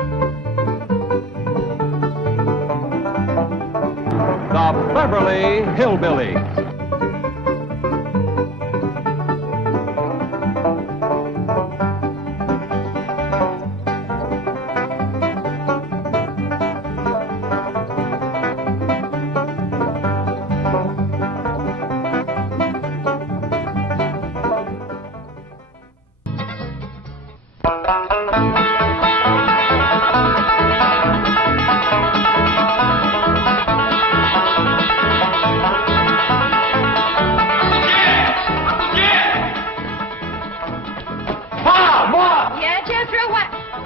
The Beverly Hillbillies.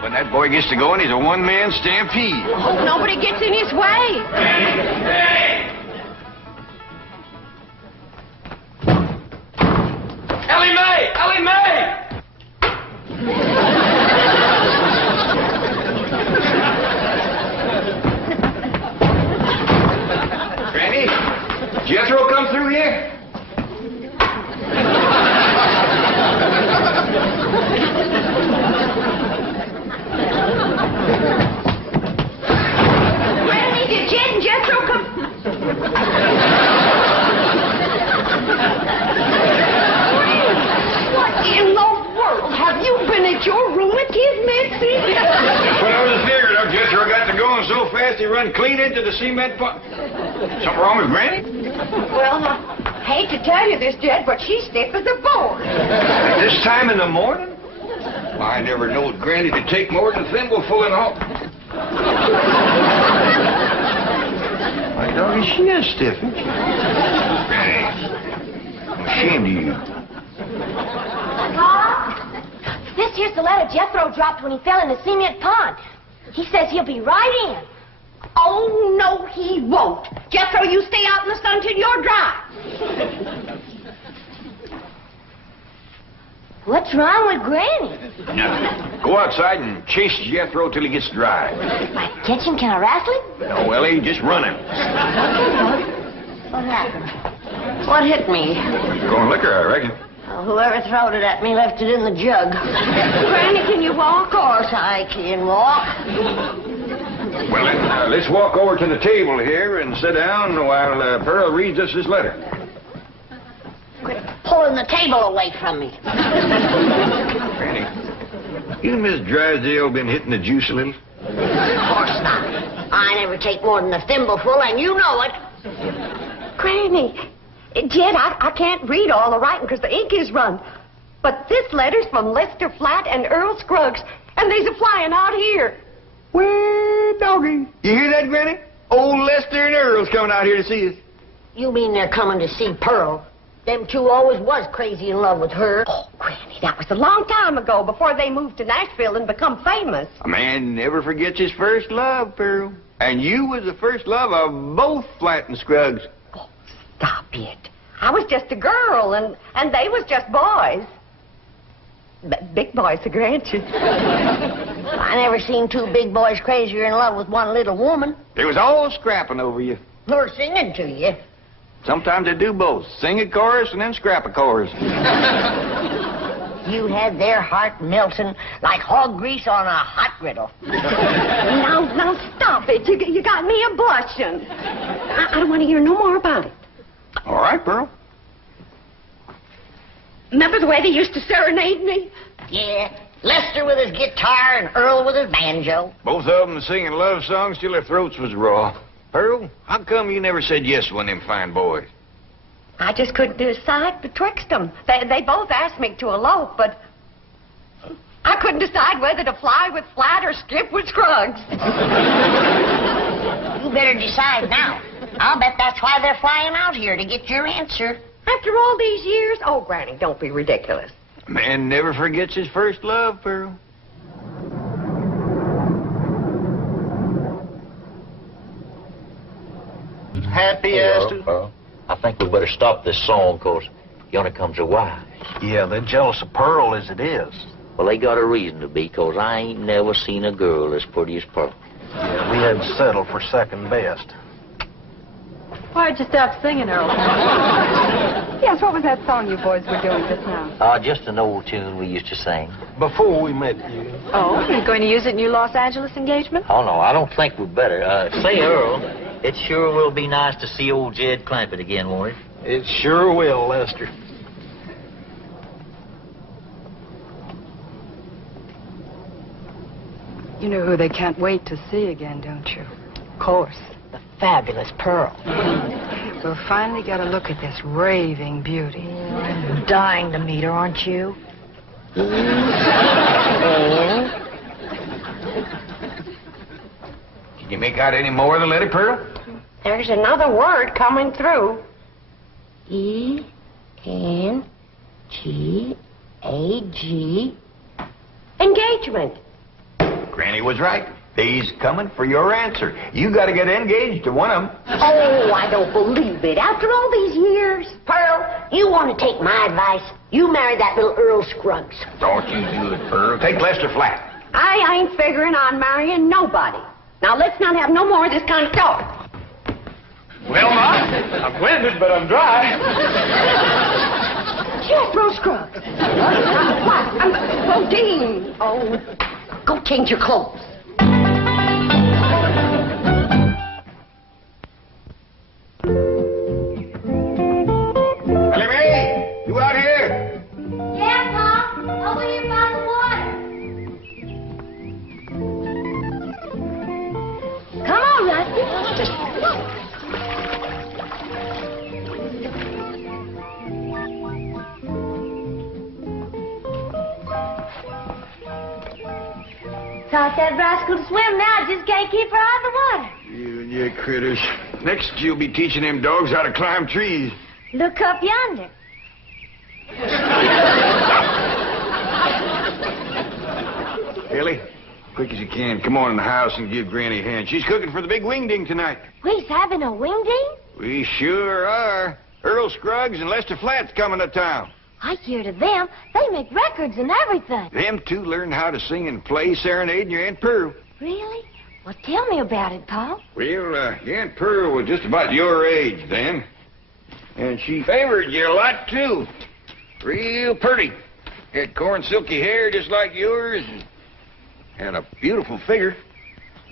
When that boy gets to going, he's a one-man stampede. Hope nobody gets in his way. Hey! Ellie Mae! Ellie Mae! Granny, Jethro come through here? Granny, did Jed and Jethro come? What in the world? Have you been at your room with his Mitzi? That's what I was figuring. Jethro got to going so fast he run clean into the cement pump. Something wrong with Granny? Well, I hate to tell you this, Jed, but she's stiff as a board. At this time in the morning? I never knowed Granny to take more than a thimbleful in all. My doggy, she is stiff, isn't she? Granny, I'm ashamed of you. This here's the letter Jethro dropped when he fell in the cement pond. He says he'll be right in. Oh, no, he won't. Jethro, you stay out in the sun till you're dry. What's wrong with Granny? Now, go outside and chase Jethro till he gets dry. If I catch him, can I wrestle him? No, Ellie, just run him. What happened? What hit me? Going liquor, I reckon. Well, whoever throwed it at me left it in the jug. Granny, can you walk? Of course I can walk. Well, then, let's walk over to the table here and sit down while Pearl reads us his letter. Quit pulling the table away from me. Granny, you and Miss Drysdale been hitting the juice a little? Of course not. I never take more than a thimbleful, and you know it. Granny, Jed, I can't read all the writing because the ink is run. But this letter's from Lester Flatt and Earl Scruggs, and they's a-flying out here. Well, doggy. You hear that, Granny? Old Lester and Earl's coming out here to see us. You mean they're coming to see Pearl? Them two always was crazy in love with her. Oh, Granny, that was a long time ago, before they moved to Nashville and become famous. A man never forgets his first love, Pearl. And you was the first love of both Flatt and Scruggs. Oh, stop it. I was just a girl, and they was just boys. Big boys, I grant you. I never seen two big boys crazier in love with one little woman. They was all scrapping over you. Or singing to you. Sometimes they do both. Sing a chorus and then scrap a chorus. You had their heart melting like hog grease on a hot griddle. Now, stop it. You got me a-blushing. I don't want to hear no more about it. All right, Pearl. Remember the way they used to serenade me? Yeah, Lester with his guitar and Earl with his banjo. Both of them singing love songs till their throats was raw. Pearl, how come you never said yes to one of them fine boys? I just couldn't decide betwixt them. They both asked me to elope, but I couldn't decide whether to fly with Flatt or skip with Scruggs. You better decide now. I'll bet that's why they're flying out here, to get your answer. After all these years? Oh, Granny, don't be ridiculous. A man never forgets his first love, Pearl. Happy as to... I think we better stop this song, because yonder comes her wife. Yeah, they're jealous of Pearl as it is. Well, they got a reason to be, because I ain't never seen a girl as pretty as Pearl. Yeah, we had to settle for second best. Why'd you stop singing, Earl? Yes, what was that song you boys were doing just now? Just an old tune we used to sing. Before we met you. Oh, are you going to use it in your Los Angeles engagement? Oh, no, I don't think we better. Say, Earl, it sure will be nice to see old Jed Clampett again, won't it? It sure will, Lester. You know who they can't wait to see again, don't you? Of course, the fabulous Pearl. We'll finally get a look at this raving beauty. I'm dying to meet her, aren't you? Can you make out any more of the letter, Pearl? There's another word coming through. E-N-G-A-G. Engagement. Granny was right. He's coming for your answer. You got to get engaged to one of them. Oh, I don't believe it. After all these years. Pearl, you want to take my advice? You marry that little Earl Scruggs. Don't you do it, Pearl. Take Lester Flatt. I ain't figuring on marrying nobody. Now, let's not have no more of this kind of talk. Well, Ma, I'm winded, but I'm dry. Jed Throws Scruggs. What? Dean. Oh, go change your clothes. You out here? Yeah, Pop. Over here by the water. Come on, Rusty. Taught that rascal to swim now. I just can't keep her out of the water. You and your critters. Next, you'll be teaching them dogs how to climb trees. Look up yonder. Ellie, quick as you can, come on in the house and give Granny a hand. She's cooking for the big Wingding tonight. We's having a wingding? We sure are. Earl Scruggs and Lester Flatt's coming to town. I hear to them. They make records and everything. Them two learned how to sing and play serenading your Aunt Pearl. Really? Well, tell me about it, Pa. Well, your Aunt Pearl was just about your age then. And she favored you a lot, too. Real pretty. Had corn silky hair just like yours and had a beautiful figure.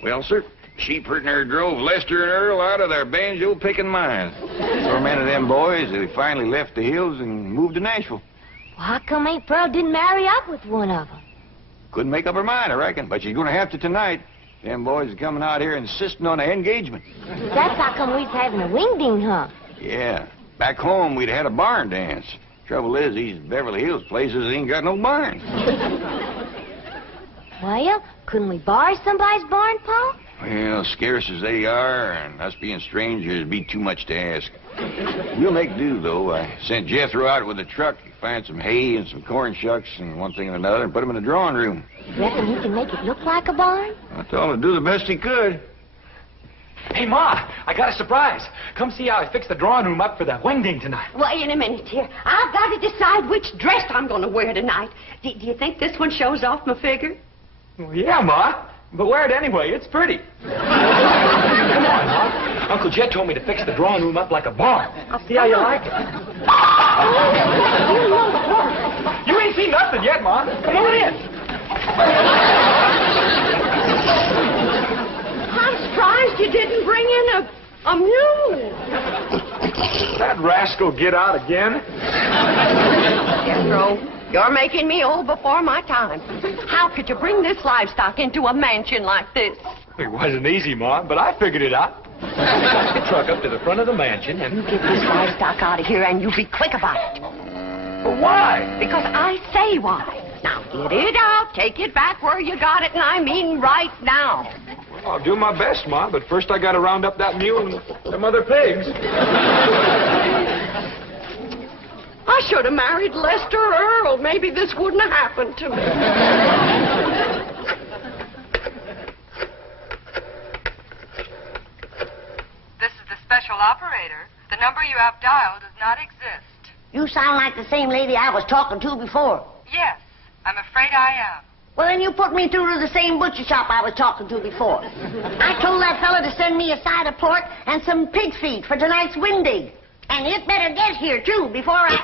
Well, sir, she pretty near drove Lester and Earl out of their banjo-picking minds. So many of them boys, they finally left the hills and moved to Nashville. Well, how come Aunt Pearl didn't marry up with one of them? Couldn't make up her mind, I reckon, but she's going to have to tonight. Them boys are coming out here insisting on an engagement. That's how come we's having a wingding, huh? Yeah. Back home, we'd had a barn dance. Trouble is, these Beverly Hills places ain't got no barns. Well, couldn't we borrow somebody's barn, Pa? Well, scarce as they are, and us being strangers, it'd be too much to ask. We'll make do, though. I sent Jethro out with a truck to find some hay and some corn shucks and one thing and another and put them in the drawing room. You reckon he can make it look like a barn? I told him to do the best he could. Hey, Ma, I got a surprise. Come see how I fixed the drawing room up for the Wingding tonight. Wait a minute here. I've got to decide which dress I'm going to wear tonight. Do you think this one shows off my figure? Well, yeah, Ma, but wear it anyway. It's pretty. Come on, Ma. Uncle Jed told me to fix the drawing room up like a barn. I'll see how you like it. You ain't seen nothing yet, Ma. Come on in. I'm surprised you didn't bring in a mule. That rascal get out again? Jethro, you're making me old before my time. How could you bring this livestock into a mansion like this? It wasn't easy, Ma, but I figured it out. Took the truck up to the front of the mansion and... You get this livestock out of here and you be quick about it. Well, why? Because I say why. Now, get it out, take it back where you got it, and I mean right now. Well, I'll do my best, Ma, but first I gotta round up that mule and them other pigs. I should have married Lester Earl. Maybe this wouldn't have happened to me. This is the special operator. The number you have dialed does not exist. You sound like the same lady I was talking to before. Yes, I'm afraid I am. Well, then you put me through to the same butcher shop I was talking to before. I told that fella to send me a side of pork and some pig's feet for tonight's Wingding. And it better get here, too, before I...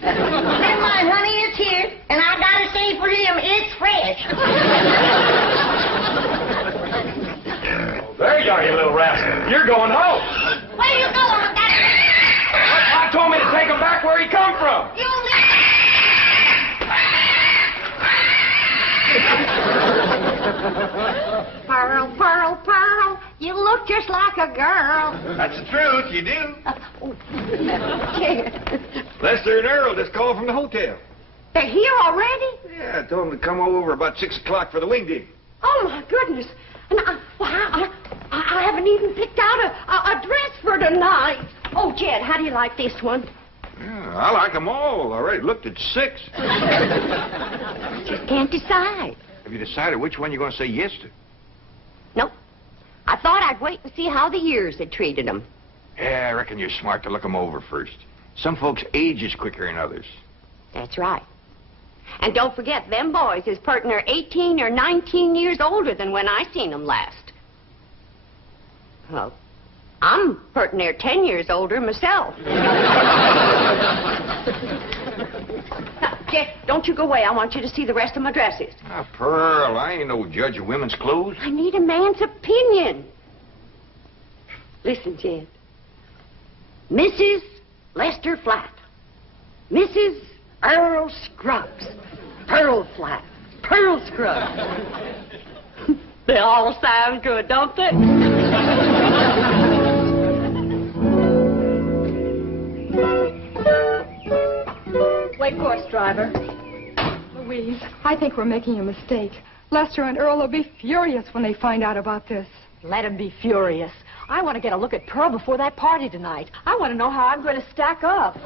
Never mind, honey, it's here. And I gotta say for him, it's fresh. There you are, you little rascal. You're going home. Where you going? I told me to take him back where he come from. You Pearl, Pearl, Pearl, you look just like a girl. That's the truth, you do. Jed. Lester and Earl just called from the hotel. They're here already? Yeah, I told them to come over about 6 o'clock for the Wingding. Oh, my goodness. And I haven't even picked out a dress for tonight. Oh, Jed, how do you like this one? Yeah, I like them all. I already looked at 6. Just can't decide. Have you decided which one you're going to say yes to? Nope. I thought I'd wait and see how the years had treated them. Yeah, I reckon you're smart to look them over first. Some folks age is quicker than others. That's right. And don't forget, them boys is pertin' are 18 or 19 years older than when I seen them last. Well, I'm pertin' near 10 years older myself. Now, Jeff, don't you go away. I want you to see the rest of my dresses. Ah, Pearl, I ain't no judge of women's clothes. I need a man's opinion. Listen, Jed. Mrs. Lester Flatt. Mrs. Earl Scruggs. Pearl Flatt. Pearl Scruggs. They all sound good, don't they? Wait course, driver. Louise, I think we're making a mistake. Lester and Earl will be furious when they find out about this. Let them be furious. I want to get a look at Pearl before that party tonight. I want to know how I'm going to stack up.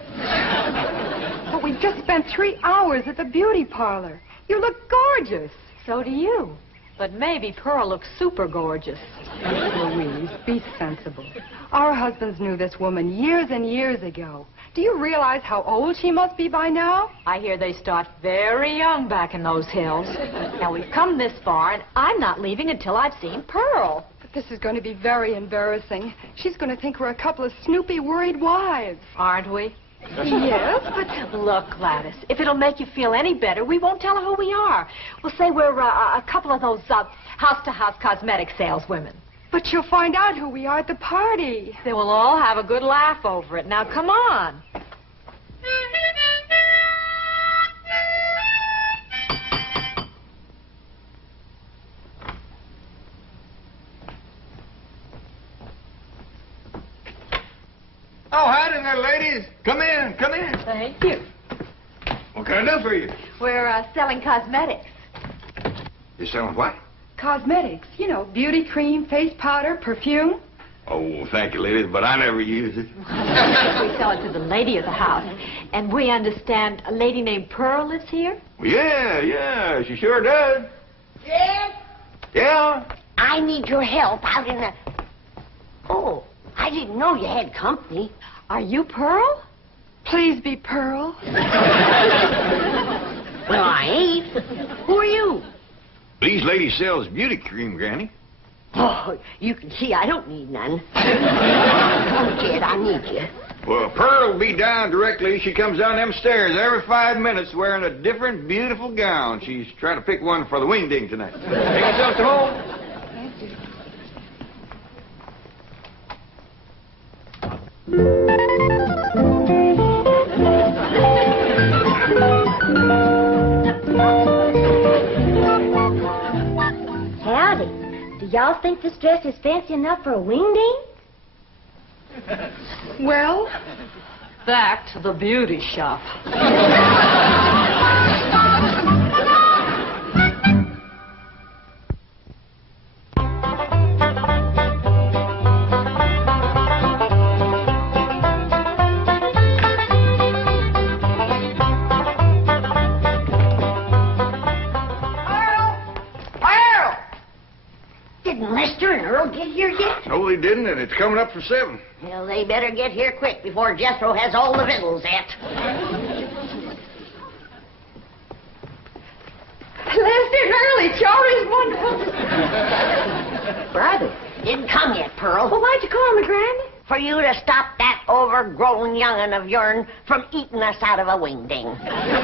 But we just spent 3 hours at the beauty parlor. You look gorgeous. So do you. But maybe Pearl looks super gorgeous. Louise, be sensible. Our husbands knew this woman years and years ago. Do you realize how old she must be by now? I hear they start very young back in those hills. Now, we've come this far, and I'm not leaving until I've seen Pearl. But this is going to be very embarrassing. She's going to think we're a couple of snoopy, worried wives. Aren't we? Yes, but... Look, Gladys, if it'll make you feel any better, we won't tell her who we are. We'll say we're a couple of those house-to-house cosmetic saleswomen. But she'll find out who we are at the party. They will all have a good laugh over it. Now, come on. Oh, howdy there, ladies. Come in, come in. Thank you. What can I do for you? We're selling cosmetics. You're selling what? Cosmetics. You know, beauty cream, face powder, perfume. Oh, thank you, ladies, but I never use it. We sell it to the lady of the house. And we understand a lady named Pearl lives here? Well, yeah, she sure does. Jed? Yeah? I need your help out in the... Oh, I didn't know you had company. Are you Pearl? Please be Pearl. Well, I ain't. Who are you? These ladies sells beauty cream, Granny. Oh, you can see I don't need none. Come, Jed, I need you. Well, Pearl will be down directly. She comes down them stairs every 5 minutes wearing a different beautiful gown. She's trying to pick one for the Wingding tonight. Take yourself to home. Thank you. Howdy. Do y'all think this dress is fancy enough for a Wingding? Well, Back to the beauty shop. Didn't Lester and Earl get here yet? No, they didn't, and it's coming up for 7. Well, they better get here quick before Jethro has all the victuals at. Lester and Earl, it sure is wonderful. Brother, didn't come yet, Pearl. Well, why'd you call me, Granny? for you to stop that overgrown young'un of yourn from eating us out of a wingding.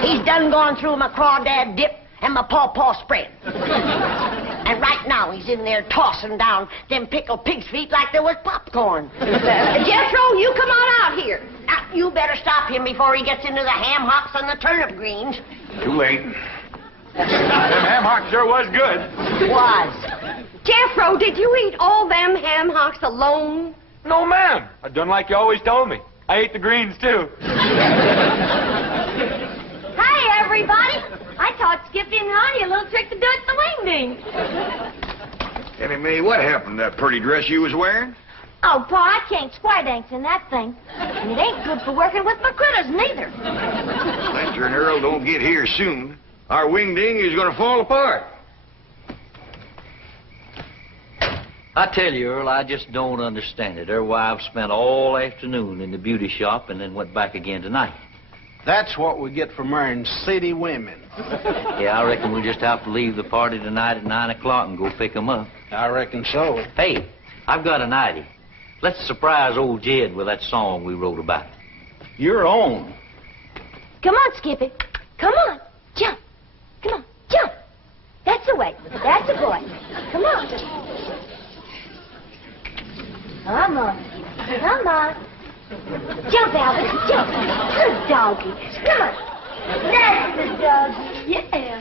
He's done gone through my crawdad dip and my pawpaw spread. And right now he's in there tossing down them pickled pig's feet like there was popcorn. Jethro, you come on out here. Now, you better stop him before he gets into the ham hocks and the turnip greens. Too late. Them ham hocks sure was good. Was. Jethro, did you eat all them ham hocks alone? No, ma'am. I done like you always told me. I ate the greens, too. Hi, everybody. I taught Skippy and Ronnie a little trick to do at the Wingding. Annie Mae, what happened to that pretty dress you was wearing? Oh, Pa, I can't square dance in that thing. And it ain't good for working with my critters, neither. Lester and Earl don't get here soon. Our wingding is going to fall apart. I tell you, Earl, I just don't understand it. Their wives spent all afternoon in the beauty shop and then went back again tonight. That's what we get for marrying city women. Yeah, I reckon we'll just have to leave the party tonight at 9 o'clock and go pick them up. I reckon so. Hey, I've got an idea. Let's surprise old Jed with that song we wrote about. Your own. Come on, Skippy. Come on. Jump. Come on. Jump. That's the way. That's the boy. Come on. Come on. Come on. Jump, Albert. Jump. Good doggy. Come on. That's the doggy. Yeah.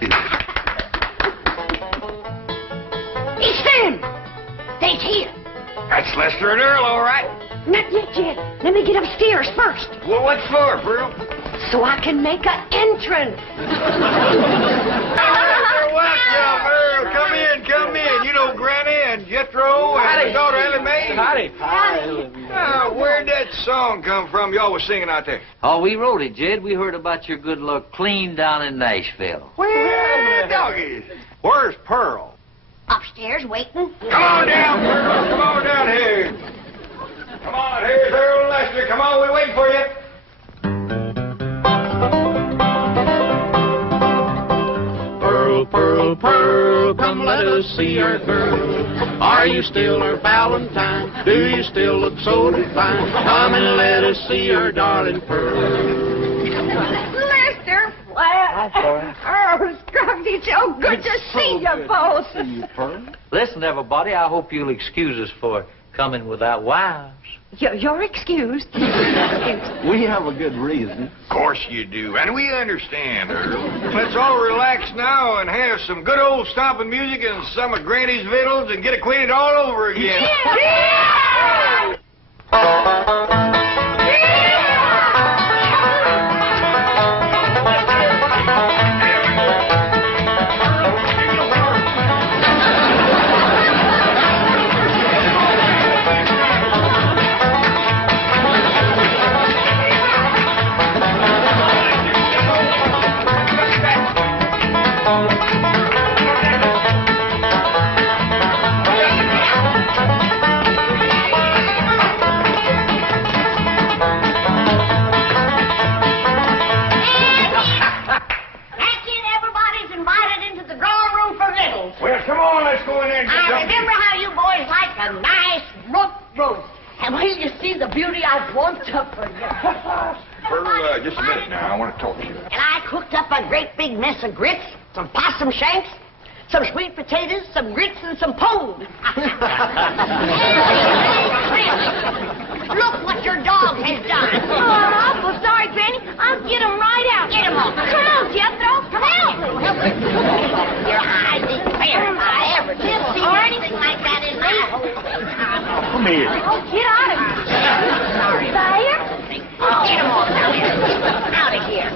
It's them. They's here. That's Lester and Earl, all right. Not yet, Jed. Let me get upstairs first, Well, what for, Pearl? so I can make an entrance. Welcome, Earl. Come in, come in. You know Granny and Jethro and Howdy. his daughter Ellie Mae? Howdy. Where'd that song come from y'all was singing out there? Oh, we wrote it, Jed. We heard about your good luck clean down in Nashville. Where the doggies? Where's Pearl? Upstairs waiting. Come on down, Pearl. Come on down here. Come on, here's Earl and Lester. Come on, we're waiting for you. Pearl, Pearl, Pearl, come let us see our girl. Are you still her Valentine? Do you still look so divine? Come and let us see our darling Pearl. Lester, Flatt. Oh, Scruggs, it's so good to see you both. Listen, everybody, I hope you'll excuse us for coming without wives. You're excused. We have a good reason. Of course you do, and we understand, Earl. Let's all relax now and have some good old stomping music and some of Granny's victuals and get acquainted all over again. Yeah. Well, come on, let's go in there and get I something. remember how you boys like a nice roast. And when you see the beauty I've warmed up for you. Pearl, just a minute now. I want to talk to you. And I cooked up a great big mess of grits, some possum shanks, some sweet potatoes, some grits, and some pone. Look what your dog has done. Oh, I'm awful sorry, Granny. I'll get him right out. Get him off. Come on, Jethro. Come on. Your eyes ain't fair if I ever did see anything like that in my whole life. Come here. Oh, get out of here. Sorry. Fire? Get him off now. Out of here.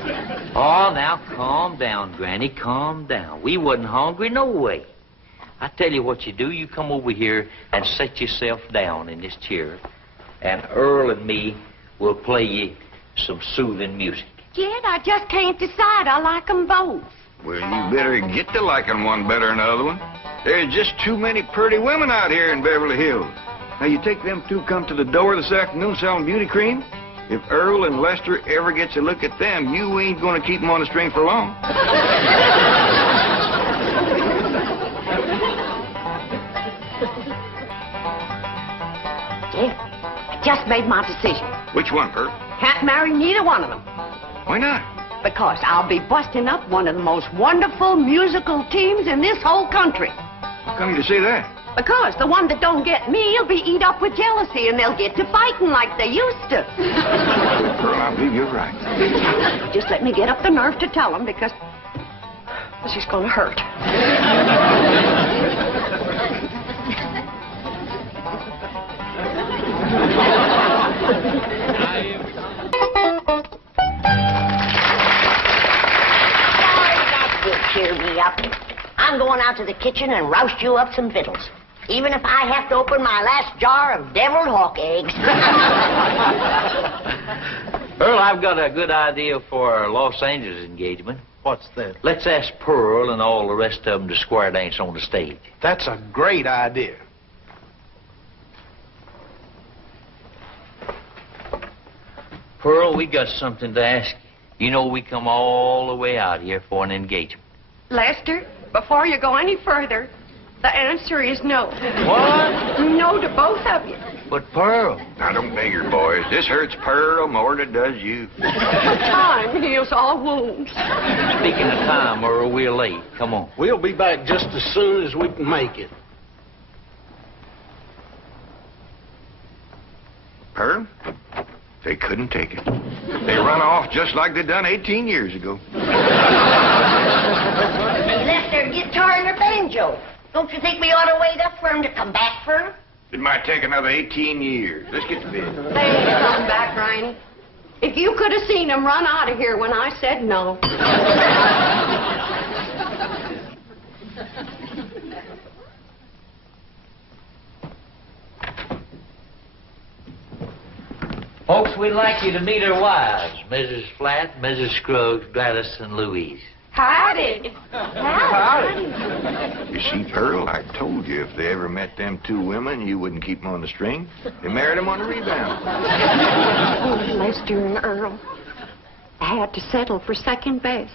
Oh, now, calm down, Granny, calm down. We wasn't hungry no way. I tell you what you do. You come over here and set yourself down in this chair, and Earl and me will play you some soothing music. Jed, I just can't decide. I like them both. Well, you better get to liking one better than the other one. There's just too many pretty women out here in Beverly Hills. Now, you take them two come to the door this afternoon selling beauty cream. If Earl and Lester ever gets a look at them, you ain't going to keep them on the string for long. Jed, I just made my decision. Which one, Pearl? Can't marry neither one of them. Why not? Because I'll be busting up one of the most wonderful musical teams in this whole country. How come you to say that? Because the one that don't get me will be eat up with jealousy, and they'll get to fighting like they used to. Pearl, I believe you're right. Just let me get up the nerve to tell them, because this is going to hurt. Cheer me up. I'm going out to the kitchen and roust you up some victuals. Even if I have to open my last jar of deviled hawk eggs. Earl, I've got a good idea for our Los Angeles engagement. What's that? Let's ask Pearl and all the rest of them to square dance on the stage. That's a great idea. Pearl, we got something to ask you. You know we come all the way out here for an engagement. Lester, before you go any further, the answer is no. What? No to both of you. But Pearl... Now, don't beg her, boys. This hurts Pearl more than it does you. Time heals all wounds. Speaking of time, Earl, we're late. Come on. We'll be back just as soon as we can make it. Pearl, they couldn't take it. They run off just like they done 18 years ago. They left their guitar and their banjo. Don't you think we ought to wait up for them to come back for them? It might take another 18 years. Let's get to bed. They ain't coming back, Riney. If you could have seen them run out of here when I said no. Folks, we'd like you to meet our wives, Mrs. Flatt, Mrs. Scruggs, Gladys, and Louise. Howdy. You see, Pearl, I told you if they ever met them two women, you wouldn't keep them on the string. They married them on the rebound. Oh, Lester and Earl. I had to settle for second best.